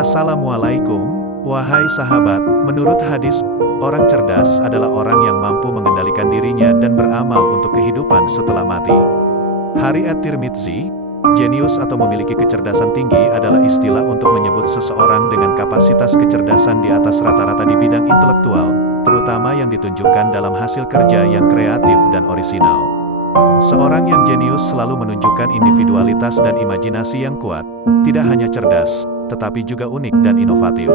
Assalamualaikum, wahai sahabat. Menurut hadis, orang cerdas adalah orang yang mampu mengendalikan dirinya dan beramal untuk kehidupan setelah mati. Hari At-Tirmidzi, jenius atau memiliki kecerdasan tinggi adalah istilah untuk menyebut seseorang dengan kapasitas kecerdasan di atas rata-rata di bidang intelektual, terutama yang ditunjukkan dalam hasil kerja yang kreatif dan orisinal. Seorang yang jenius selalu menunjukkan individualitas dan imajinasi yang kuat, tidak hanya cerdas, tetapi juga unik dan inovatif.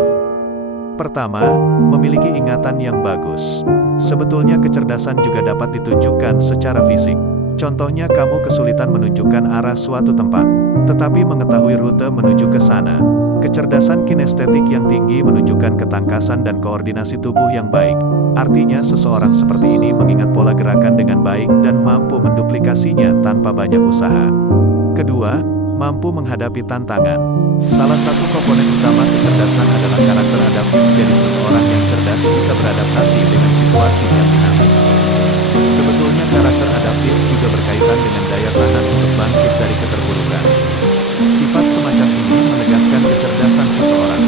Pertama, memiliki ingatan yang bagus. Sebetulnya kecerdasan juga dapat ditunjukkan secara fisik. Contohnya kamu kesulitan menunjukkan arah suatu tempat, tetapi mengetahui rute menuju ke sana. Kecerdasan kinestetik yang tinggi menunjukkan ketangkasan dan koordinasi tubuh yang baik. Artinya seseorang seperti ini mengingat pola gerakan dengan baik dan mampu menduplikasinya tanpa banyak usaha. Kedua, mampu menghadapi tantangan. Salah satu komponen utama kecerdasan adalah karakter adaptif, jadi seseorang yang cerdas bisa beradaptasi dengan situasi yang dinamis. Sebetulnya karakter adaptif juga berkaitan dengan daya tahan untuk bangkit dari keterpurukan. Sifat semacam ini menegaskan kecerdasan seseorang,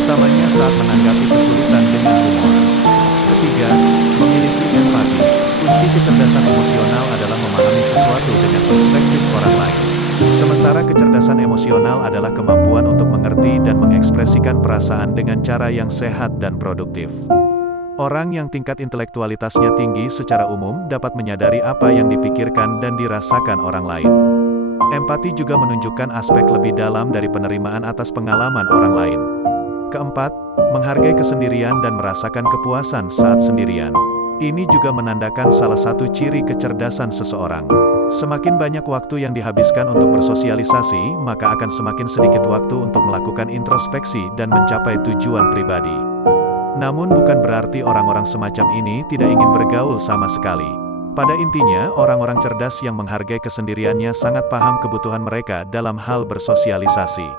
utamanya saat menanggapi kesulitan dengan humor. Ketiga, memiliki empati. Kunci kecerdasan emosional adalah memahami sesuatu dengan perspektif orang lain. Sementara kecerdasan emosional adalah kemampuan untuk mengerti dan mengekspresikan perasaan dengan cara yang sehat dan produktif. Orang yang tingkat intelektualitasnya tinggi secara umum dapat menyadari apa yang dipikirkan dan dirasakan orang lain. Empati juga menunjukkan aspek lebih dalam dari penerimaan atas pengalaman orang lain. Keempat, menghargai kesendirian dan merasakan kepuasan saat sendirian. Ini juga menandakan salah satu ciri kecerdasan seseorang. Semakin banyak waktu yang dihabiskan untuk bersosialisasi, maka akan semakin sedikit waktu untuk melakukan introspeksi dan mencapai tujuan pribadi. Namun bukan berarti orang-orang semacam ini tidak ingin bergaul sama sekali. Pada intinya, orang-orang cerdas yang menghargai kesendiriannya sangat paham kebutuhan mereka dalam hal bersosialisasi.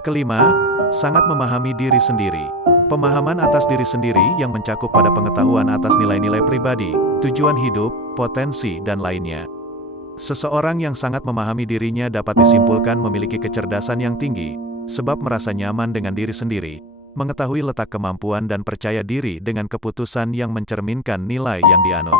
Kelima, sangat memahami diri sendiri. Pemahaman atas diri sendiri yang mencakup pada pengetahuan atas nilai-nilai pribadi, tujuan hidup, potensi, dan lainnya. Seseorang yang sangat memahami dirinya dapat disimpulkan memiliki kecerdasan yang tinggi, sebab merasa nyaman dengan diri sendiri, mengetahui letak kemampuan dan percaya diri dengan keputusan yang mencerminkan nilai yang dianut.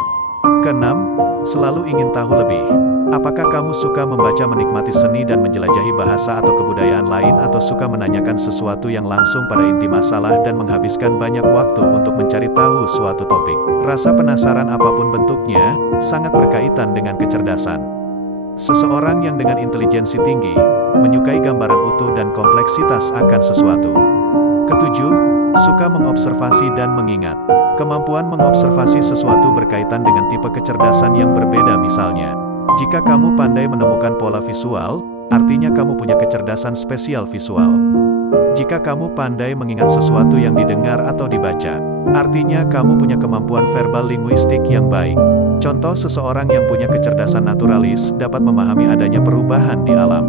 Keenam, selalu ingin tahu lebih. Apakah kamu suka membaca, menikmati seni dan menjelajahi bahasa atau kebudayaan lain, atau suka menanyakan sesuatu yang langsung pada inti masalah dan menghabiskan banyak waktu untuk mencari tahu suatu topik? Rasa penasaran apapun bentuknya, sangat berkaitan dengan kecerdasan. Seseorang yang dengan intelijensi tinggi, menyukai gambaran utuh dan kompleksitas akan sesuatu. Ketujuh, suka mengobservasi dan mengingat. Kemampuan mengobservasi sesuatu berkaitan dengan tipe kecerdasan yang berbeda. Misalnya, jika kamu pandai menemukan pola visual, artinya kamu punya kecerdasan spesial visual. Jika kamu pandai mengingat sesuatu yang didengar atau dibaca, artinya kamu punya kemampuan verbal linguistik yang baik. Contoh, seseorang yang punya kecerdasan naturalis dapat memahami adanya perubahan di alam.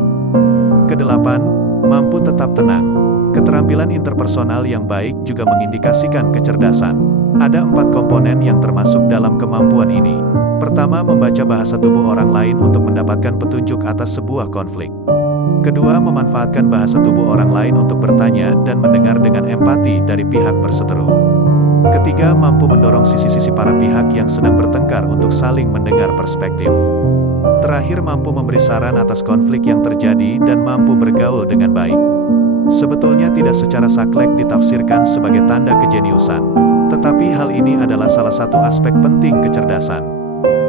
Kedelapan, mampu tetap tenang. Keterampilan interpersonal yang baik juga mengindikasikan kecerdasan. Ada 4 komponen yang termasuk dalam kemampuan ini. Pertama, membaca bahasa tubuh orang lain untuk mendapatkan petunjuk atas sebuah konflik. Kedua, memanfaatkan bahasa tubuh orang lain untuk bertanya dan mendengar dengan empati dari pihak berseteru. Ketiga, mampu mendorong sisi-sisi para pihak yang sedang bertengkar untuk saling mendengar perspektif. Terakhir, mampu memberi saran atas konflik yang terjadi dan mampu bergaul dengan baik. Sebetulnya tidak secara saklek ditafsirkan sebagai tanda kejeniusan, tetapi hal ini adalah salah satu aspek penting kecerdasan.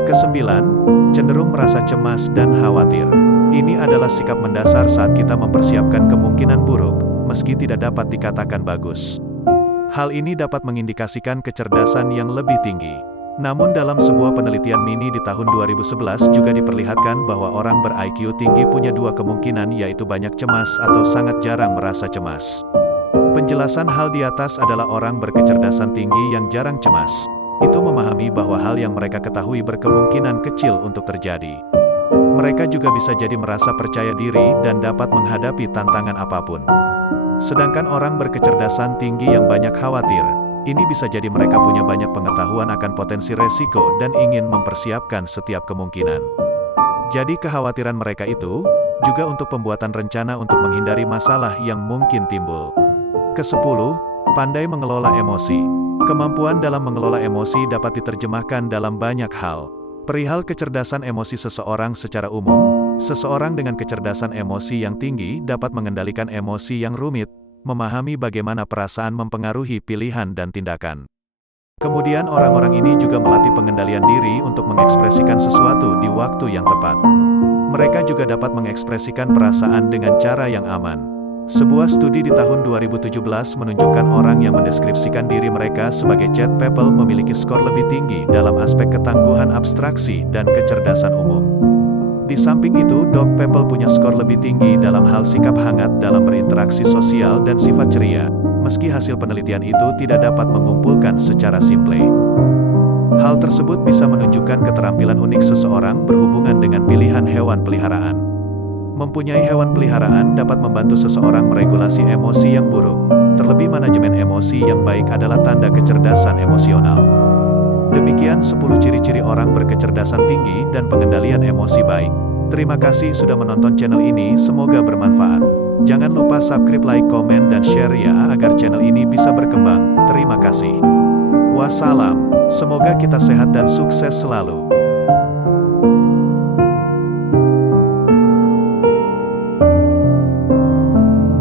Kesembilan, cenderung merasa cemas dan khawatir. Ini adalah sikap mendasar saat kita mempersiapkan kemungkinan buruk, meski tidak dapat dikatakan bagus. Hal ini dapat mengindikasikan kecerdasan yang lebih tinggi. Namun dalam sebuah penelitian mini di tahun 2011 juga diperlihatkan bahwa orang ber-IQ tinggi punya 2 kemungkinan, yaitu banyak cemas atau sangat jarang merasa cemas. Penjelasan hal di atas adalah orang berkecerdasan tinggi yang jarang cemas. Itu memahami bahwa hal yang mereka ketahui berkemungkinan kecil untuk terjadi. Mereka juga bisa jadi merasa percaya diri dan dapat menghadapi tantangan apapun. Sedangkan orang berkecerdasan tinggi yang banyak khawatir, ini bisa jadi mereka punya banyak pengetahuan akan potensi resiko dan ingin mempersiapkan setiap kemungkinan. Jadi kekhawatiran mereka itu juga untuk pembuatan rencana untuk menghindari masalah yang mungkin timbul. Ke-10, pandai mengelola emosi. Kemampuan dalam mengelola emosi dapat diterjemahkan dalam banyak hal. Perihal kecerdasan emosi seseorang secara umum, seseorang dengan kecerdasan emosi yang tinggi dapat mengendalikan emosi yang rumit, memahami bagaimana perasaan mempengaruhi pilihan dan tindakan. Kemudian orang-orang ini juga melatih pengendalian diri untuk mengekspresikan sesuatu di waktu yang tepat. Mereka juga dapat mengekspresikan perasaan dengan cara yang aman. Sebuah studi di tahun 2017 menunjukkan orang yang mendeskripsikan diri mereka sebagai Chet People memiliki skor lebih tinggi dalam aspek ketangguhan abstraksi dan kecerdasan umum. Di samping itu, Dog People punya skor lebih tinggi dalam hal sikap hangat dalam berinteraksi sosial dan sifat ceria, meski hasil penelitian itu tidak dapat mengumpulkan secara simple. Hal tersebut bisa menunjukkan keterampilan unik seseorang berhubungan dengan pilihan hewan peliharaan. Mempunyai hewan peliharaan dapat membantu seseorang meregulasi emosi yang buruk. Terlebih manajemen emosi yang baik adalah tanda kecerdasan emosional. Demikian 10 ciri-ciri orang berkecerdasan tinggi dan pengendalian emosi baik. Terima kasih sudah menonton channel ini, semoga bermanfaat. Jangan lupa subscribe, like, komen, dan share ya agar channel ini bisa berkembang. Terima kasih. Wassalam. Semoga kita sehat dan sukses selalu.